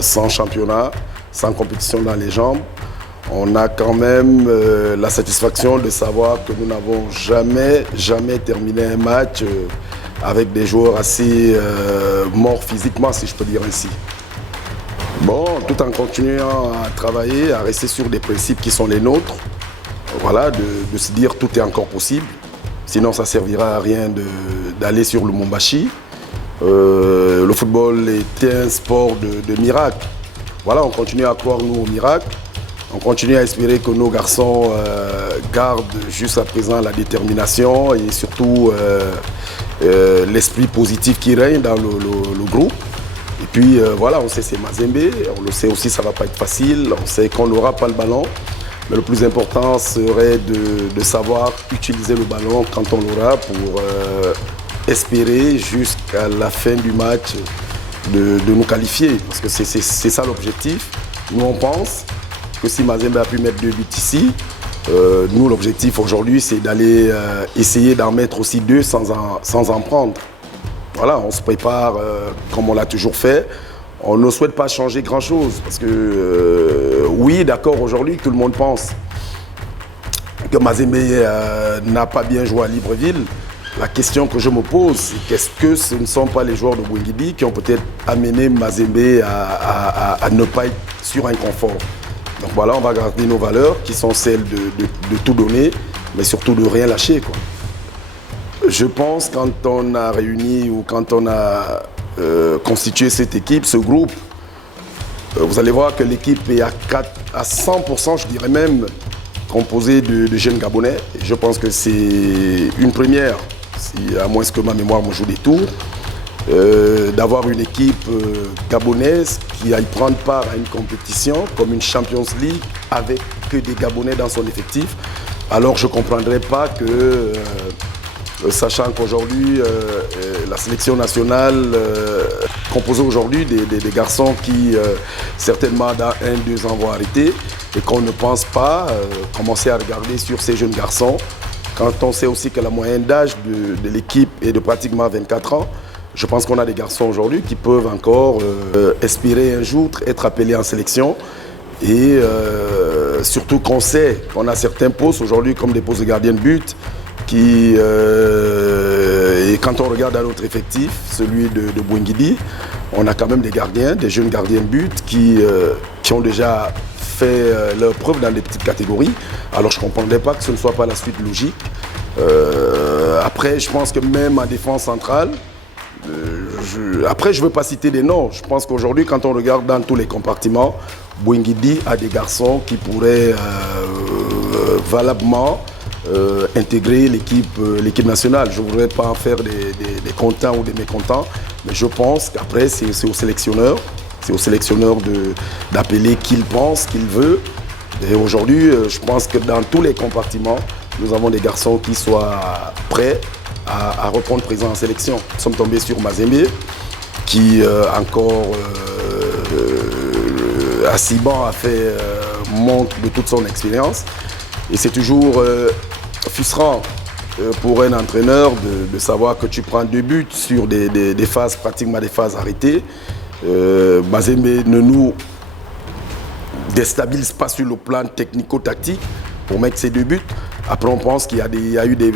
sans championnat, sans compétition dans les jambes, on a quand même la satisfaction de savoir que nous n'avons jamais terminé un match avec des joueurs assez morts physiquement, si je peux dire ainsi. Bon, tout en continuant à travailler, à rester sur des principes qui sont les nôtres, voilà, de se dire tout est encore possible. Sinon, ça ne servira à rien d'aller sur le Lumumbashi. Le football est un sport de miracle. Voilà, on continue à croire, nous, au miracle. On continue à espérer que nos garçons gardent jusqu'à présent la détermination et surtout l'esprit positif qui règne dans le groupe. Et puis voilà, on sait c'est Mazembe, on le sait aussi ça ne va pas être facile, on sait qu'on n'aura pas le ballon. Mais le plus important serait de savoir utiliser le ballon quand on l'aura pour espérer jusqu'à la fin du match de nous qualifier. Parce que c'est ça l'objectif. Nous on pense que si Mazembe a pu mettre 2 buts ici, nous l'objectif aujourd'hui c'est d'aller essayer d'en mettre aussi 2 sans en prendre. Voilà, on se prépare comme on l'a toujours fait. On ne souhaite pas changer grand-chose parce que oui, d'accord, aujourd'hui tout le monde pense que Mazembe n'a pas bien joué à Libreville. La question que je me pose, c'est qu'est-ce que ce ne sont pas les joueurs de Bouingidi qui ont peut-être amené Mazembe à ne pas être sur un confort. Donc voilà, on va garder nos valeurs qui sont celles de tout donner, mais surtout de rien lâcher, quoi. Je pense quand on a réuni ou quand on a constitué cette équipe, ce groupe, vous allez voir que l'équipe est à 100%, je dirais même, composée de jeunes Gabonais. Et je pense que c'est une première, à moins que ma mémoire me joue des tours, d'avoir une équipe gabonaise qui aille prendre part à une compétition comme une Champions League avec que des Gabonais dans son effectif. Alors je ne comprendrais pas que, sachant qu'aujourd'hui la sélection nationale composée aujourd'hui des garçons qui certainement dans 1-2 ans vont arrêter et qu'on ne pense pas commencer à regarder sur ces jeunes garçons quand on sait aussi que la moyenne d'âge de l'équipe est de pratiquement 24 ans. Je pense qu'on a des garçons aujourd'hui qui peuvent encore espérer un jour être appelés en sélection et surtout qu'on sait qu'on a certains postes aujourd'hui comme des postes de gardien de but qui, et quand on regarde à notre effectif, celui de Bouingidi, on a quand même des gardiens, des jeunes gardiens de but qui ont déjà fait leur preuve dans des petites catégories. Alors je ne comprendrais pas que ce ne soit pas la suite logique. Après, je pense que même en défense centrale, après je ne veux pas citer des noms, je pense qu'aujourd'hui quand on regarde dans tous les compartiments, Bouingidi a des garçons qui pourraient valablement intégrer l'équipe nationale. Je ne voudrais pas en faire des contents ou des mécontents, mais je pense qu'après c'est au sélectionneur. C'est au sélectionneur d'appeler qui il pense, qu'il veut. Et aujourd'hui, je pense que dans tous les compartiments, nous avons des garçons qui soient prêts à reprendre présent en sélection. Nous sommes tombés sur Mazembe, qui encore à Siban a fait montre de toute son expérience. Et c'est toujours frustrant pour un entraîneur de savoir que tu prends 2 buts sur des phases, pratiquement des phases arrêtées. Mazembe ne nous déstabilise pas sur le plan technico-tactique pour mettre ces 2 buts. Après, on pense qu'il y a eu des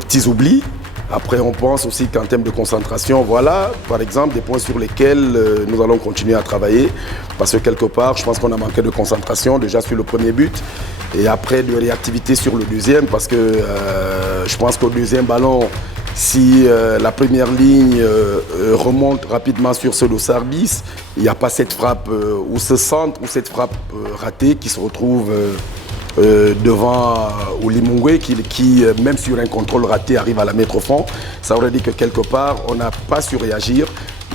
petits oublis. Après, on pense aussi qu'en termes de concentration, voilà, par exemple, des points sur lesquels nous allons continuer à travailler. Parce que quelque part, je pense qu'on a manqué de concentration déjà sur le premier but. Et après, de réactivité sur le deuxième. Parce que je pense qu'au deuxième ballon, si la première ligne remonte rapidement sur ce dossard bis, il n'y a pas cette frappe ou ce centre ou cette frappe ratée qui se retrouve devant Olimungwe qui, même sur un contrôle raté, arrive à la mettre au fond. Ça aurait dit que quelque part, on n'a pas su réagir,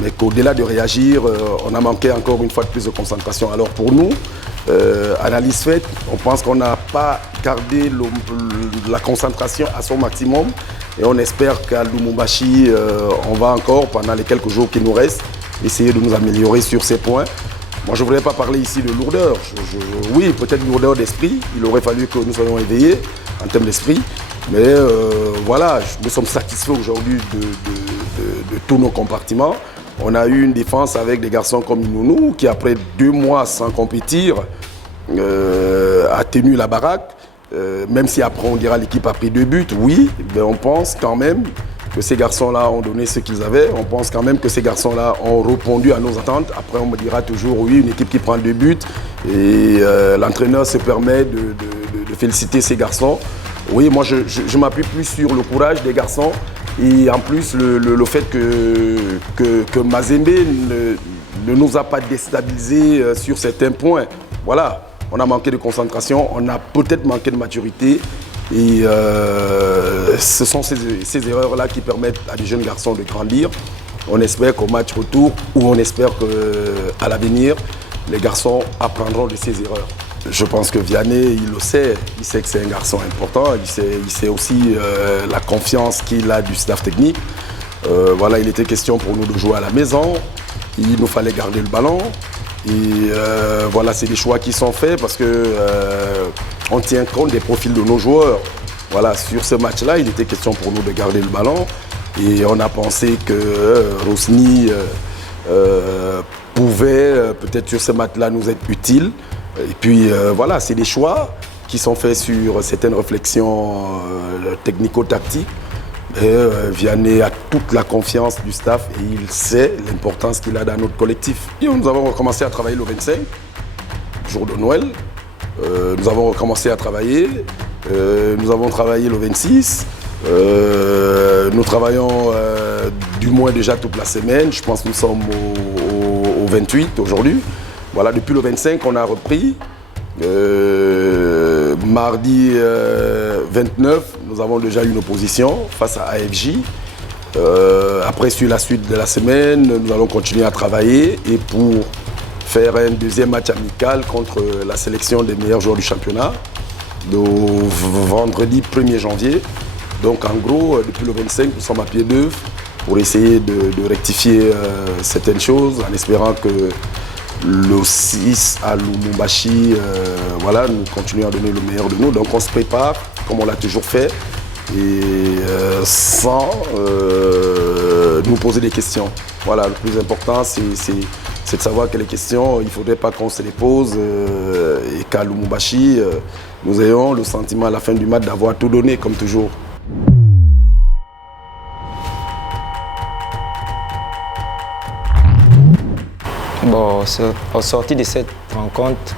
mais qu'au-delà de réagir, on a manqué encore une fois de plus de concentration. Alors pour nous, analyse faite, on pense qu'on n'a pas gardé la concentration à son maximum et on espère qu'à Lumumbashi, on va encore, pendant les quelques jours qui nous restent, essayer de nous améliorer sur ces points. Moi, je ne voudrais pas parler ici de lourdeur. Oui, peut-être lourdeur d'esprit. Il aurait fallu que nous soyons éveillés en termes d'esprit. Mais voilà, nous sommes satisfaits aujourd'hui de tous nos compartiments. On a eu une défense avec des garçons comme Inounou qui, après 2 mois sans compétir, a tenu la baraque. Même si après on dira l'équipe a pris 2 buts, oui, mais on pense quand même que ces garçons-là ont donné ce qu'ils avaient. On pense quand même que ces garçons-là ont répondu à nos attentes. Après, on me dira toujours, oui, une équipe qui prend 2 buts. Et l'entraîneur se permet de féliciter ces garçons. Oui, moi, je m'appuie plus sur le courage des garçons. Et en plus, le fait que Mazembe ne nous a pas déstabilisés sur certains points. Voilà, on a manqué de concentration, on a peut-être manqué de maturité. Et ce sont ces erreurs-là qui permettent à des jeunes garçons de grandir. On espère qu'au match retour, ou on espère qu'à l'avenir, les garçons apprendront de ces erreurs. Je pense que Vianney, il le sait. Il sait que c'est un garçon important. Il sait aussi la confiance qu'il a du staff technique. Voilà, il était question pour nous de jouer à la maison. Il nous fallait garder le ballon. Et voilà, c'est des choix qui sont faits parce que on tient compte des profils de nos joueurs. Voilà, sur ce match-là, il était question pour nous de garder le ballon. Et on a pensé que Rosny pouvait peut-être sur ce match-là nous être utile. Et puis voilà, c'est des choix qui sont faits sur certaines réflexions technico-tactiques. Vianney a toute la confiance du staff et il sait l'importance qu'il a dans notre collectif. Et nous avons recommencé à travailler le 25, jour de Noël. Nous avons recommencé à travailler. Nous avons travaillé le 26. Nous travaillons du moins déjà toute la semaine. Je pense que nous sommes au 28 aujourd'hui. Voilà, depuis le 25, on a repris. Mardi 29, nous avons déjà eu une opposition face à AFJ. Après, sur la suite de la semaine, nous allons continuer à travailler et pour faire un deuxième match amical contre la sélection des meilleurs joueurs du championnat, le vendredi 1er janvier. Donc en gros, depuis le 25, nous sommes à pied d'œuvre pour essayer de rectifier certaines choses en espérant que le 6 à Lubumbashi, voilà, nous continuons à donner le meilleur de nous. Donc on se prépare comme on l'a toujours fait et sans nous poser des questions. Voilà, le plus important c'est de savoir que les questions, il ne faudrait pas qu'on se les pose et qu'à Lubumbashi, nous ayons le sentiment à la fin du match d'avoir tout donné comme toujours. Bon, au sorti de cette rencontre,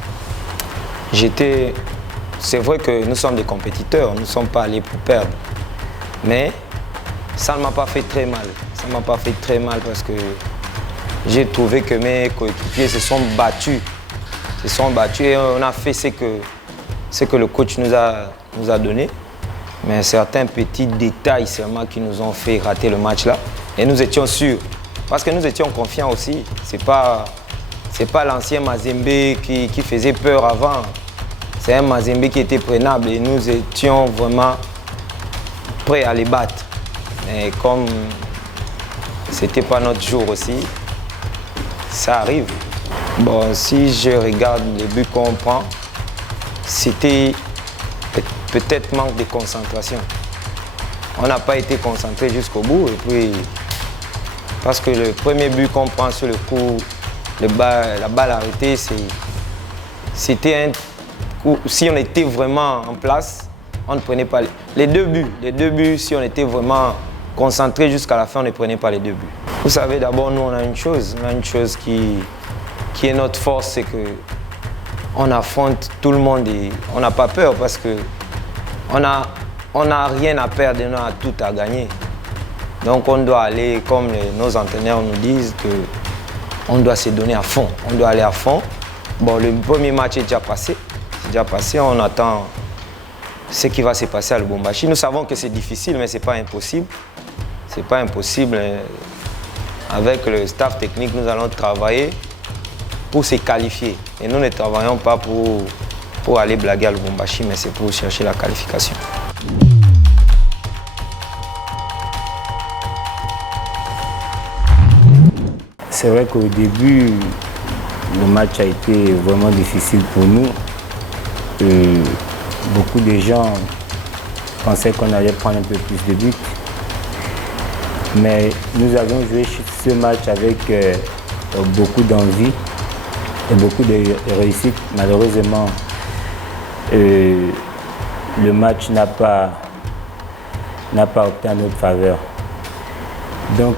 c'est vrai que nous sommes des compétiteurs, nous ne sommes pas allés pour perdre. Mais ça ne m'a pas fait très mal. Ça ne m'a pas fait très mal parce que j'ai trouvé que mes coéquipiers se sont battus. Et on a fait ce que le coach nous a donné. Mais certains petits détails seulement qui nous ont fait rater le match là. Et nous étions sûrs. Parce que nous étions confiants aussi. C'est pas l'ancien Mazembe qui faisait peur avant. C'est un Mazembe qui était prenable et nous étions vraiment prêts à les battre. Mais comme c'était pas notre jour aussi, ça arrive. Bon, si je regarde les buts qu'on prend, c'était peut-être manque de concentration. On n'a pas été concentré jusqu'au bout et puis parce que le premier but qu'on prend sur le coup, la balle arrêtée, c'était un coup. Si on était vraiment en place, on ne prenait pas les deux buts. Les 2 buts, si on était vraiment concentré jusqu'à la fin, on ne prenait pas les 2 buts. Vous savez, d'abord, nous, on a une chose qui est notre force, c'est qu'on affronte tout le monde et on n'a pas peur parce qu'on n'a rien à perdre et on a tout à gagner. Donc on doit aller, comme nos entraîneurs nous disent, qu'on doit se donner à fond. On doit aller à fond. Bon, le premier match est déjà passé. On attend ce qui va se passer à Lubumbashi. Nous savons que c'est difficile, mais ce n'est pas impossible. C'est pas impossible. Avec le staff technique, nous allons travailler pour se qualifier. Et nous ne travaillons pas pour aller blaguer à Lubumbashi, mais c'est pour chercher la qualification. C'est vrai qu'au début, le match a été vraiment difficile pour nous. Beaucoup de gens pensaient qu'on allait prendre un peu plus de buts. Mais nous avons joué ce match avec beaucoup d'envie et beaucoup de réussite. Malheureusement, le match n'a pas opté en notre faveur. Donc,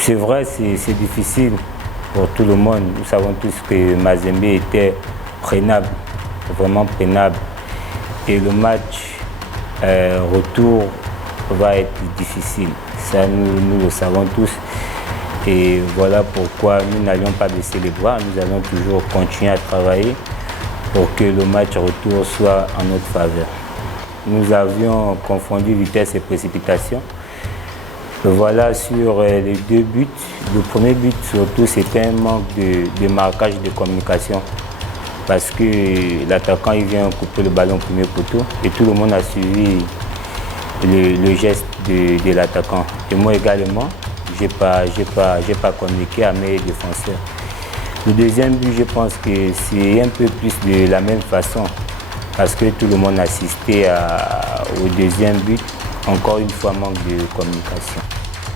c'est vrai, c'est difficile pour tout le monde. Nous savons tous que Mazembe était prenable, vraiment prenable. Et le match retour va être difficile. Ça, nous le savons tous. Et voilà pourquoi nous n'allions pas baisser les bras. Nous allons toujours continuer à travailler pour que le match retour soit en notre faveur. Nous avions confondu vitesse et précipitation. Voilà, sur les 2 buts, le premier but surtout, c'était un manque de marquage de communication. Parce que l'attaquant il vient couper le ballon au premier poteau et tout le monde a suivi le geste de l'attaquant. Et moi également, j'ai pas communiqué à mes défenseurs. Le deuxième but, je pense que c'est un peu plus de la même façon parce que tout le monde a assisté au deuxième but. Encore une fois, manque de communication.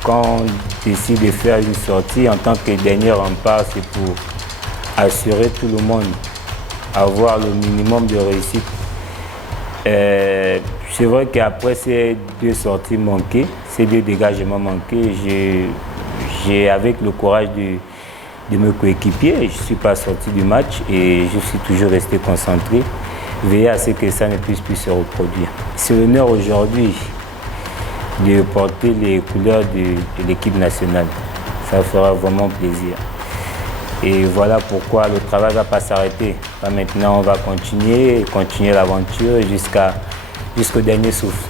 Quand on décide de faire une sortie en tant que dernier rempart, c'est pour assurer tout le monde, avoir le minimum de réussite. C'est vrai qu'après ces 2 sorties manquées, ces 2 dégagements manqués, j'ai avec le courage de me coéquipier, je ne suis pas sorti du match et je suis toujours resté concentré, veiller à ce que ça ne puisse plus se reproduire. C'est l'honneur aujourd'hui de porter les couleurs de l'équipe nationale. Ça fera vraiment plaisir. Et voilà pourquoi le travail ne va pas s'arrêter. Maintenant, on va continuer l'aventure jusqu'au dernier souffle.